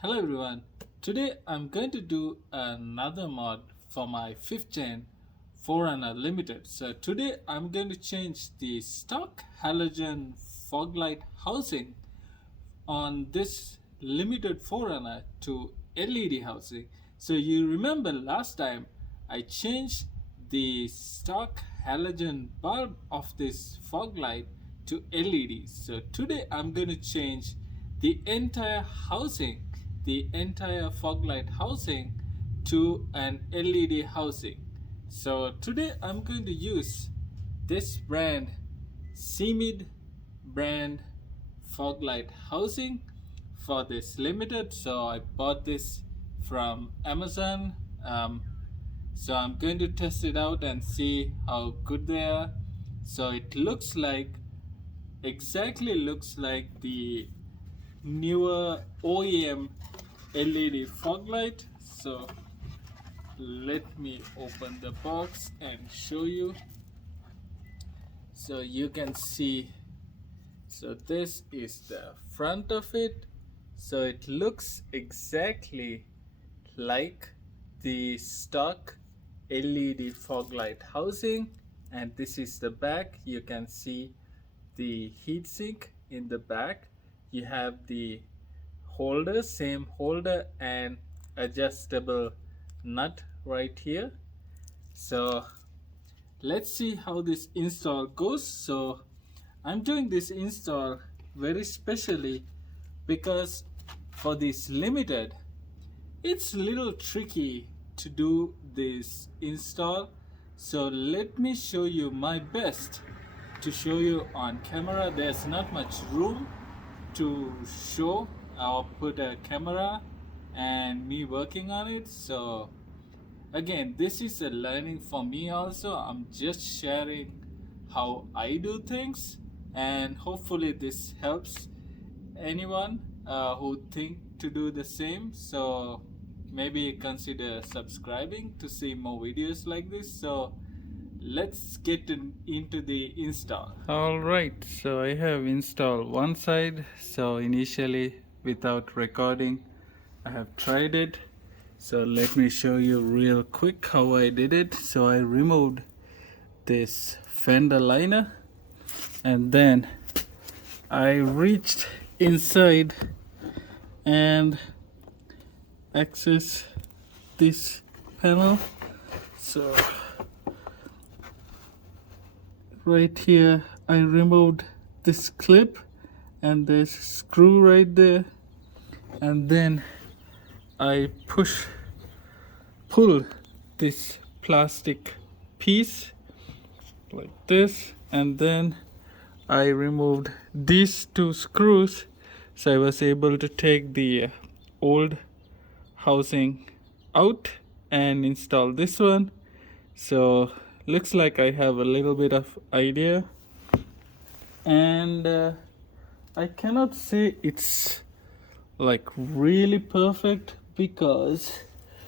Hello everyone. Today I'm going to do another mod for my 5th gen 4Runner Limited. So today I'm going to change the stock halogen fog light housing on this limited 4Runner to LED housing. So you remember last time I changed the stock halogen bulb of this fog light to LED. So today I'm going to change the entire housing, the entire fog light housing to an LED housing. So today I'm going to use this brand, CMID brand fog light housing for this limited. So I bought this from Amazon. So I'm going to test it out and see how good they are. So it looks like, exactly looks like the newer OEM LED fog light. So let me open the box and show you. So you can see, so this is the front of it. So it looks exactly like the stock LED fog light housing, and this is the back. You can see the heatsink in the back. You have the holder, same holder, and adjustable nut right here. So let's see how this install goes. So I'm doing this install very specially because for this limited it's a little tricky to do this install. So let me show you my best to show you on camera. There's not much room to show. I'll put a camera and me working on it. So again, this is a learning for me also. I'm just sharing how I do things, and hopefully this helps anyone who think to do the same. So maybe consider subscribing to see more videos like this. So let's get into the install. All right, so I have installed one side. So initially without recording I have tried it. So let me show you real quick how I did it. So I removed this fender liner, and then I reached inside and access this panel. So right here I removed this clip, and there's a screw right there, and then I pull this plastic piece like this, and then I removed these two screws. So I was able to take the old housing out and install this one. So looks like I have a little bit of idea, and I cannot say it's like really perfect because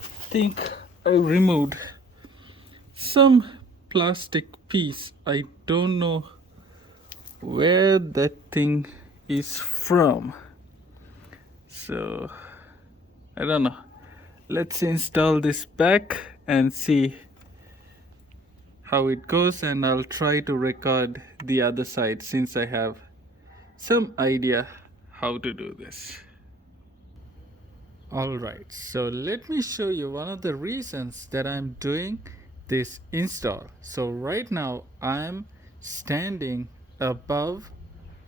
I think I removed some plastic piece. I don't know where that thing is from, so I don't know. Let's install this back and see how it goes, and I'll try to record the other side since I have some idea how to do this. Alright, so let me show you one of the reasons that I'm doing this install. So right now I'm standing above,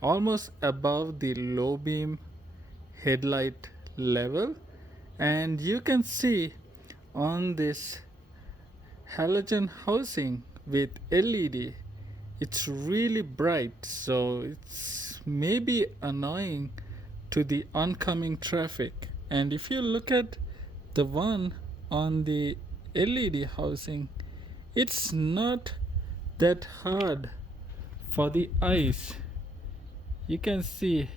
almost above the low beam headlight level, and you can see on this halogen housing with LED it's really bright, so it's maybe annoying to the oncoming traffic. And if you look at the one on the LED housing, it's not that hard for the eyes. You can see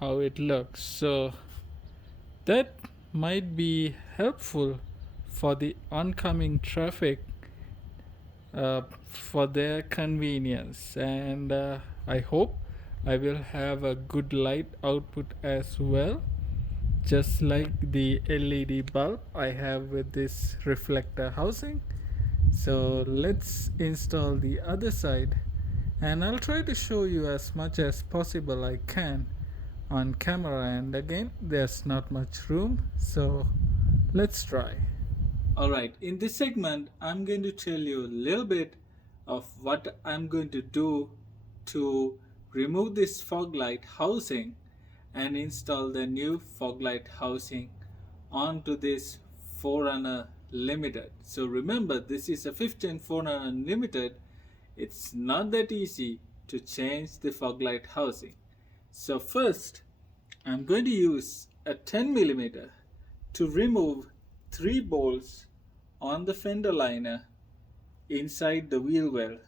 how it looks, so that might be helpful for the oncoming traffic, for their convenience. And I hope I will have a good light output as well. just like the LED bulb I have with this reflector housing. So let's install the other side, and I'll try to show you as much as possible I can on camera, and again there's not much room, so let's try. Alright, in this segment I'm going to tell you a little bit of what I'm going to do to remove this fog light housing and install the new fog light housing onto this 4Runner Limited. So remember, this is a 15 4Runner Limited. It's not that easy to change the fog light housing. So first, I'm going to use a 10 millimeter to remove 3 bolts on the fender liner inside the wheel well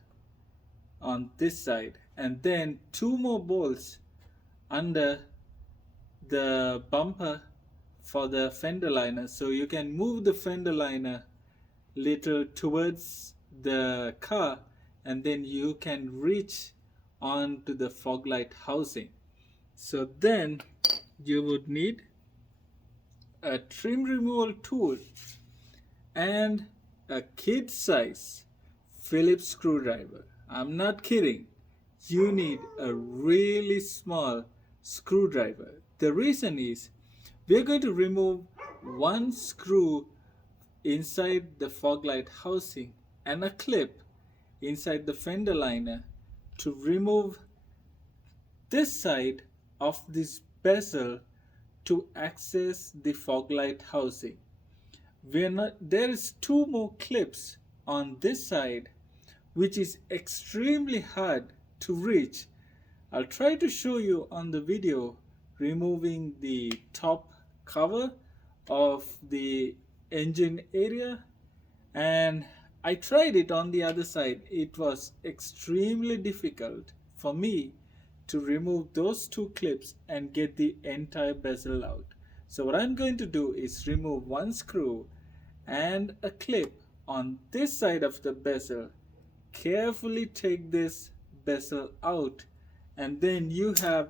on this side, and then 2 more bolts under the bumper for the fender liner, so you can move the fender liner little towards the car and then you can reach onto the fog light housing. So then you would need a trim removal tool and a kid size Phillips screwdriver. I'm not kidding. You need a really small screwdriver. The reason is we're going to remove one screw inside the fog light housing and a clip inside the fender liner to remove this side of this bezel to access the fog light housing. There is 2 more clips on this side which is extremely hard to reach. I'll try to show you on the video removing the top cover of the engine area, and I tried it on the other side. It was extremely difficult for me to remove those 2 clips and get the entire bezel out. So what I'm going to do is remove one screw and a clip on this side of the bezel. Carefully take this bezel out, and then you have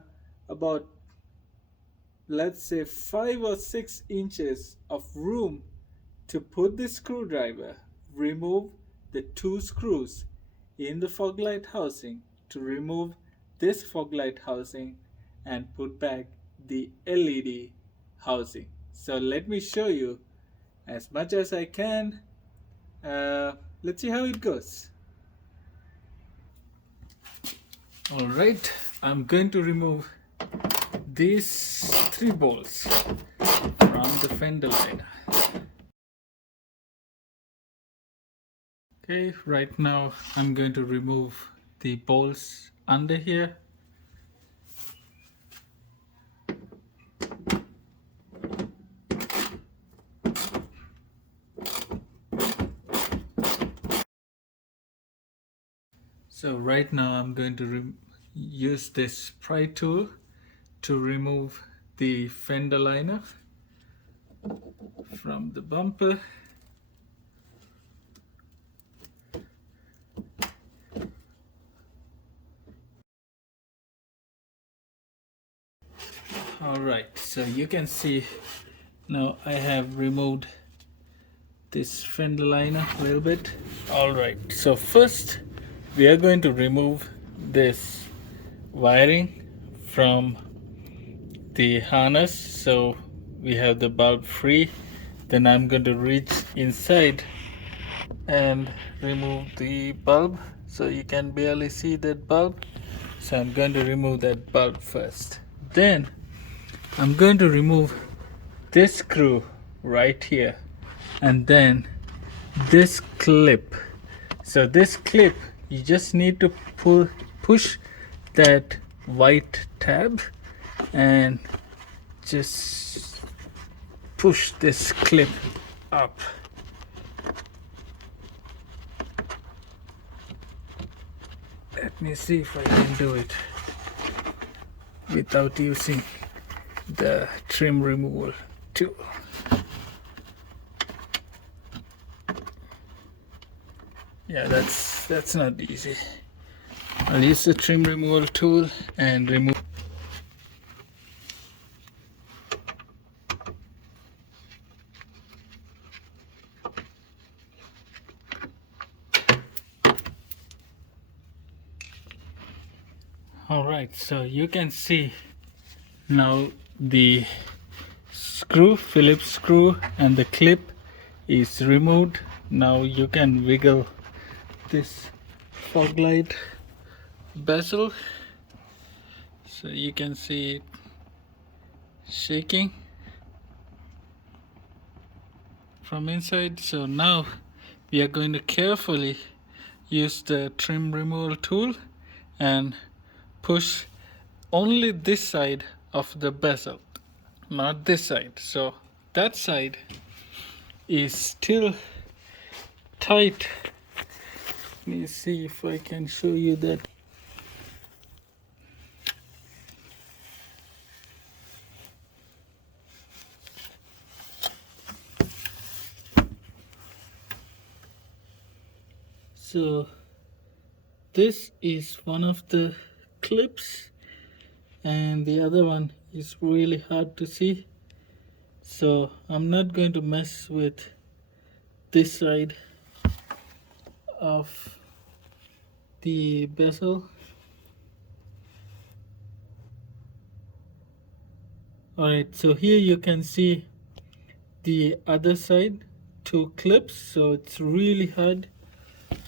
about, let's say, 5 or 6 inches of room to put the screwdriver. Remove the 2 screws in the fog light housing to remove this fog light housing and put back the LED housing. So let me show you as much as I can. Let's see how it goes. Alright, I'm going to remove these 3 bolts from the fender liner. Okay, right now I'm going to remove the bolts under here. So right now I'm going to use this pry tool to remove the fender liner from the bumper. Alright, so you can see now I have removed this fender liner a little bit. Alright, so first we are going to remove this wiring from the harness, so we have the bulb free. Then I'm going to reach inside and remove the bulb, so you can barely see that bulb. So I'm going to remove that bulb first. Then I'm going to remove this screw right here, and then this clip. So this clip, you just need to push that white tab and just push this clip up. Let me see if I can do it without using the trim removal tool. Yeah, that's not easy. I'll use the trim removal tool and remove. Alright, so you can see now the screw, Phillips screw, and the clip is removed. Now you can wiggle this fog light bezel, so you can see it shaking from inside. So now we are going to carefully use the trim removal tool and push only this side of the bezel, not this side. So that side is still tight. Let me see if I can show you that. So this is one of the clips and the other one is really hard to see, so I'm not going to mess with this side of the bezel. Alright, so here you can see the other side, two clips, so it's really hard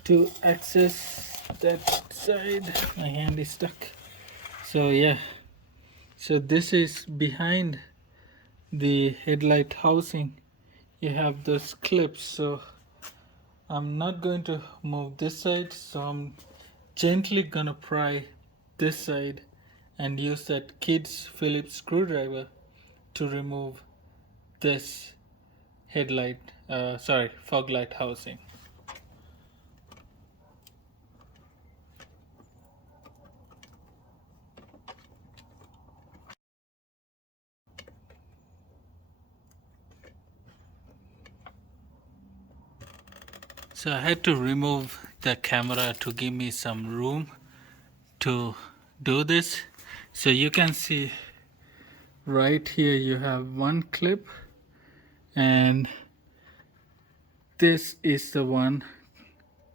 to access that side. My hand is stuck. So yeah, so this is behind the headlight housing. You have those clips, so I'm not going to move this side, so I'm gently gonna pry this side and use that kid's Phillips screwdriver to remove this fog light housing. So I had to remove the camera to give me some room to do this. So you can see right here you have one clip, and this is the one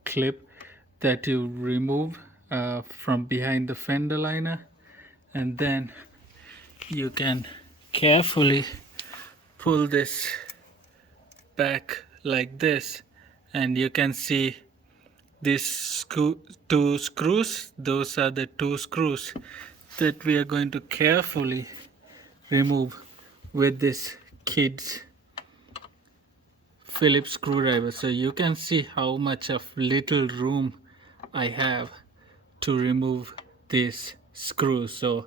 clip that you remove from behind the fender liner, and then you can carefully pull this back like this, and you can see these two screws. Those are the two screws that we are going to carefully remove with this kid's Phillips screwdriver. So you can see how much of little room I have to remove these screws. So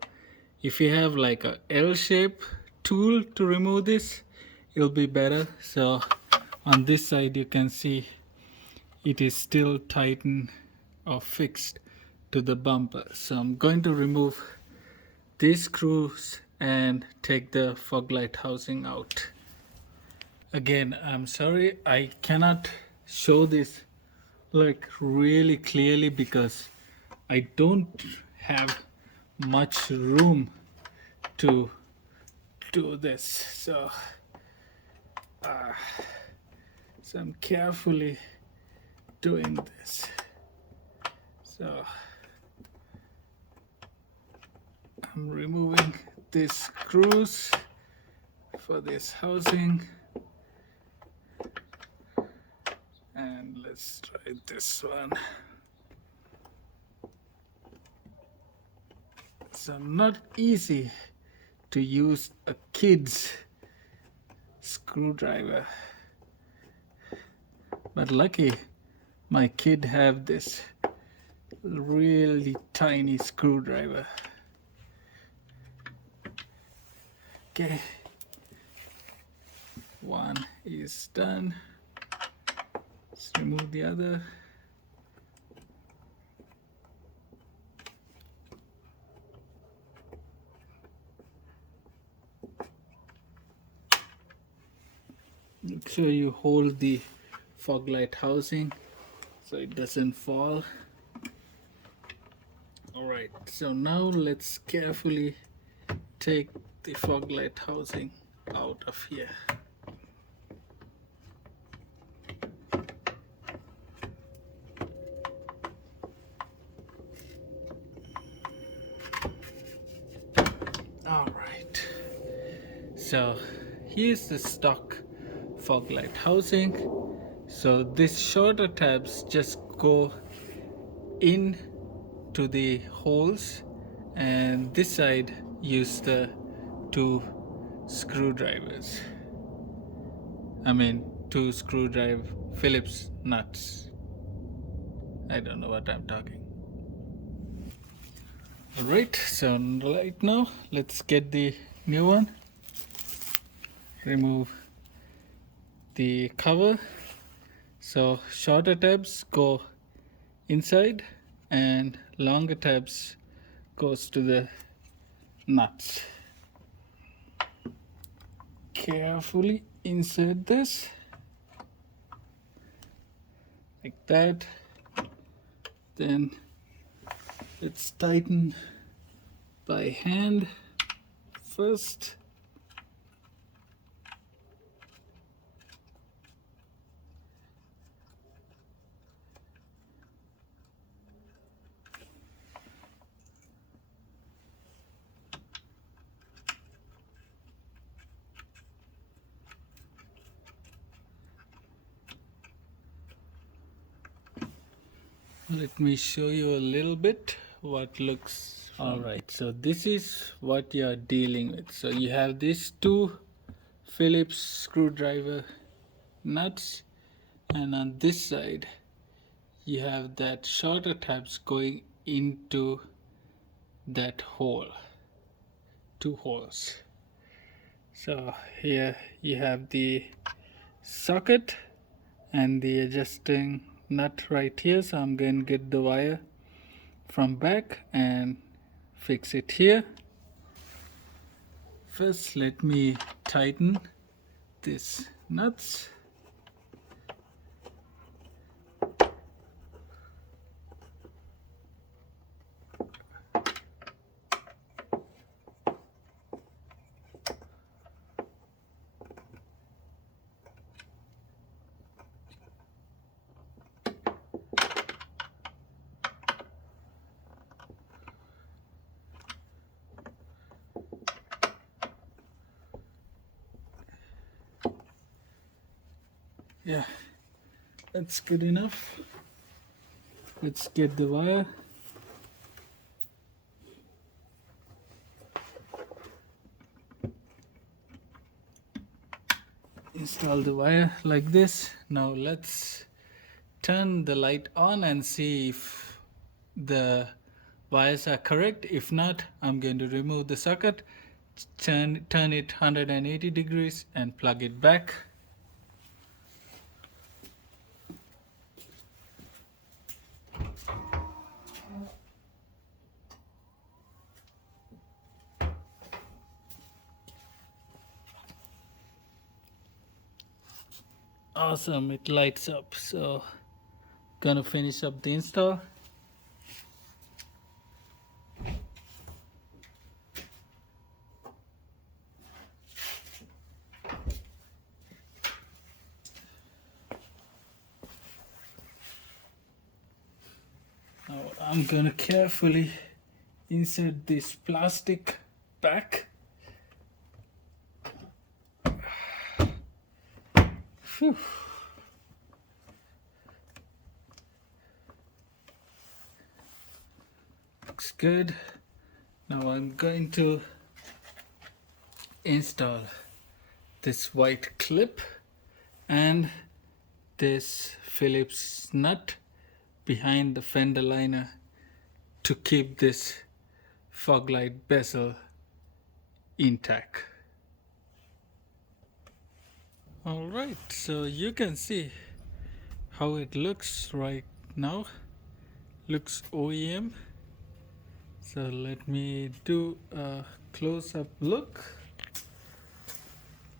if you have like a L-shape tool to remove this, it'll be better. So on this side you can see it is still tightened or fixed to the bumper. So I'm going to remove these screws and take the fog light housing out. Again, I'm sorry I cannot show this like really clearly because I don't have much room to do this. So I'm carefully doing this. So I'm removing these screws for this housing, and let's try this one. So not easy to use a kid's screwdriver, but lucky my kid have this really tiny screwdriver. Okay, one is done. Let's remove the other. Make sure you hold the fog light housing so it doesn't fall. Alright, so now let's carefully take the fog light housing out of here. All right. So here's the stock fog light housing. So these shorter tabs just go in to the holes, and this side use the two screwdrivers. I mean, two screwdriver Phillips nuts. I don't know what I'm talking. Alright, so right now let's get the new one. Remove the cover. So shorter tabs go inside and longer tabs goes to the nuts. Carefully insert this like that. Then let's tighten by hand first. Let me show you a little bit what looks. Alright, so this is what you're dealing with. So you have these two Phillips screwdriver nuts, and on this side you have that shorter tabs going into that hole, two holes. So here you have the socket and the adjusting nut right here. So I'm going to get the wire from back and fix it here. First let me tighten these nuts. Yeah, that's good enough. Let's get the wire. Install the wire like this. Now let's turn the light on and see if the wires are correct. If not, I'm going to remove the socket, turn it 180 degrees and plug it back. Awesome, it lights up. So gonna finish up the install. Now I'm gonna carefully insert this plastic back. Whew. Looks good. Now I'm going to install this white clip and this Phillips nut behind the fender liner to keep this fog light bezel intact. Alright, so you can see how it looks right now. Looks OEM. So let me do a close-up look.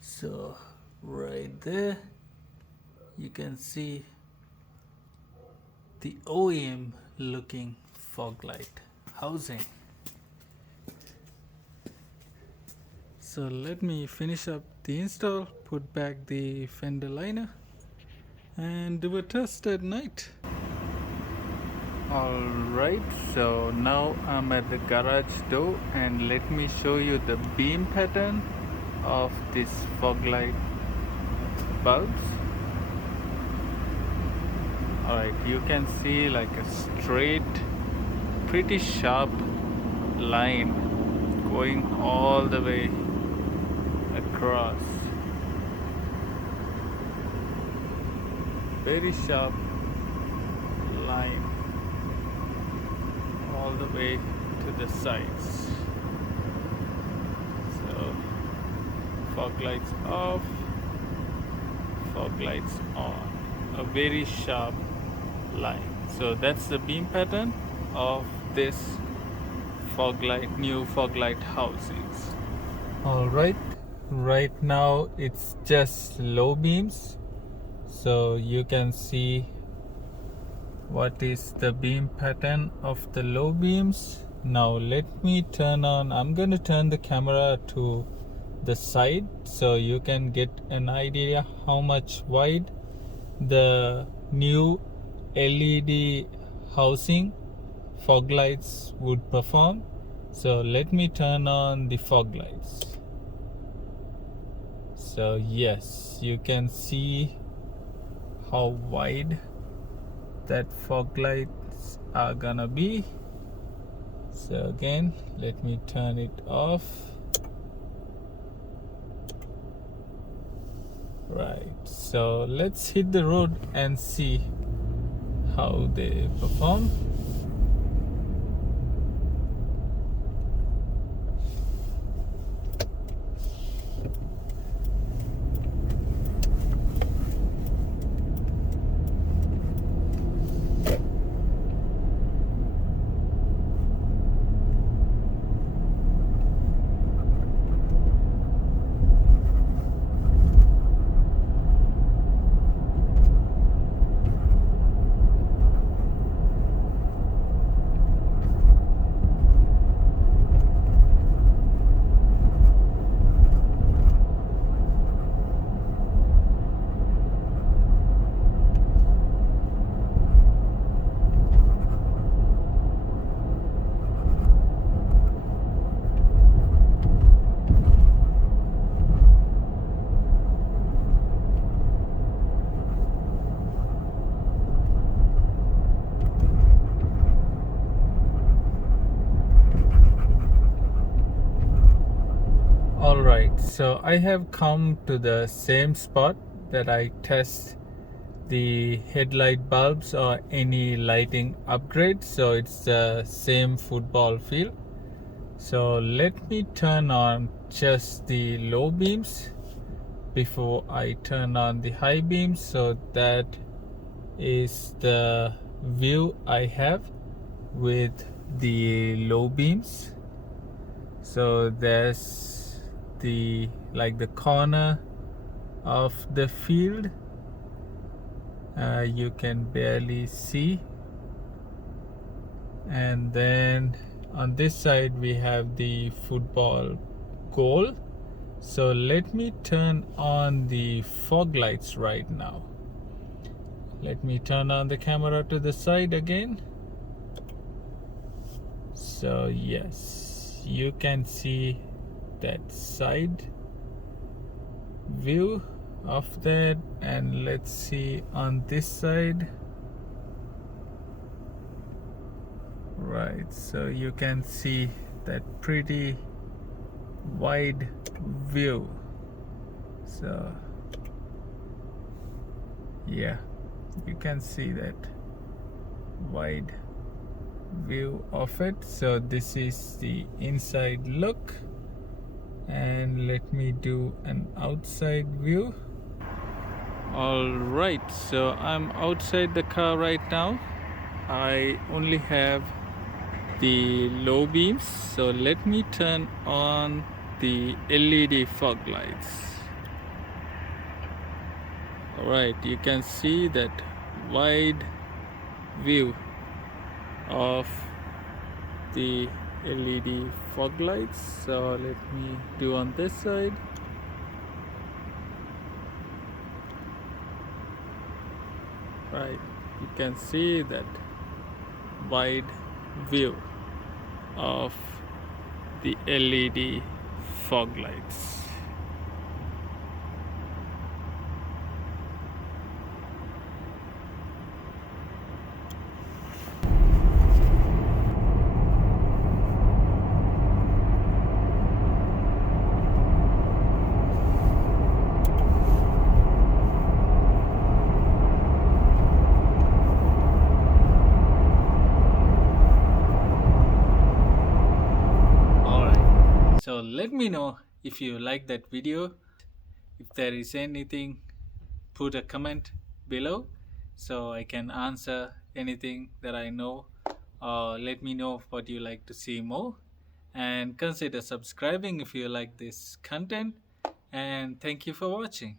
So right there you can see the OEM looking fog light housing. So let me finish up the install, put back the fender liner and do a test at night. Alright, so now I'm at the garage door and let me show you the beam pattern of this fog light bulbs. Alright, you can see like a straight, pretty sharp line going all the way across. Very sharp line all the way to the sides. So fog lights off, fog lights on. A very sharp line. So that's the beam pattern of this new fog light housings. Alright, right now it's just low beams, so you can see what is the beam pattern of the low beams. Now let me I'm going to turn the camera to the side so you can get an idea how much wide the new LED housing fog lights would perform. So let me turn on the fog lights. So yes, you can see how wide that fog lights are gonna be. So again, let me turn it off. Right, so let's hit the road and see how they perform. Alright, so I have come to the same spot that I test the headlight bulbs or any lighting upgrade. So it's the same football field. So let me turn on just the low beams before I turn on the high beams. So that is the view I have with the low beams. So there's the corner of the field, you can barely see, and then on this side we have the football goal. So let me turn on the fog lights right now. Let me turn on the camera to the side again. So yes, you can see that side view of that, and let's see on this side. Right, so you can see that pretty wide view. So yeah, you can see that wide view of it. So this is the inside look, and let me do an outside view. Alright, so I'm outside the car right now. I only have the low beams, so let me turn on the LED fog lights. Alright, you can see that wide view of the LED fog lights. So let me do on this side. Right, you can see that wide view of the LED fog lights. Alright, so let me know if you like that video. If there is anything, put a comment below so I can answer anything that I know. Let me know what you like to see more, and consider subscribing if you like this content. And thank you for watching.